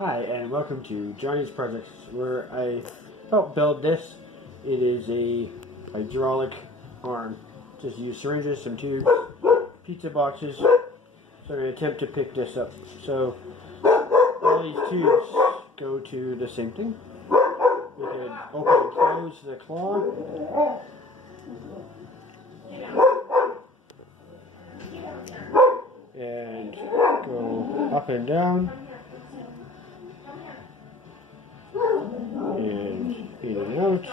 Hi, and welcome to Johnny's Projects, where I helped build this. It is a hydraulic arm. Just use syringes, some tubes, pizza boxes. So I'm going to attempt to pick this up. So all these tubes go to the same thing. We can open and close the claw. And go up and down. And in and out,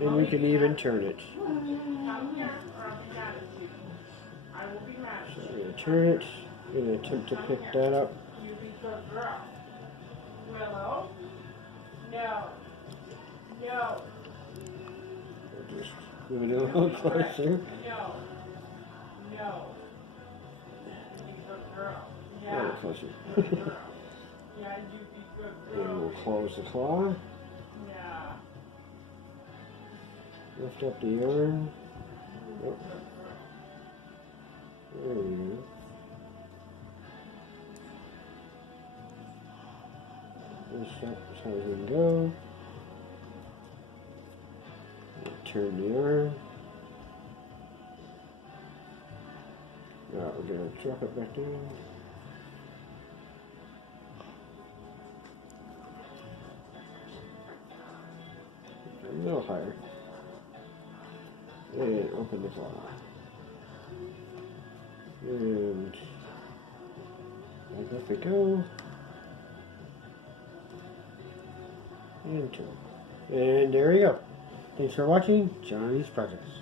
and we can even turn it. So I'm going to turn it, I'm going to attempt to pick that up. We'll just move it a little closer. A little closer. And we'll close the claw. Lift up the arm. Oh. There we go. This is how we can go. Turn the arm. Now we're going to drop it back down. A little higher. And open the claw. And back up we go. And turn. And there we go. Thanks for watching Johnny's Projects.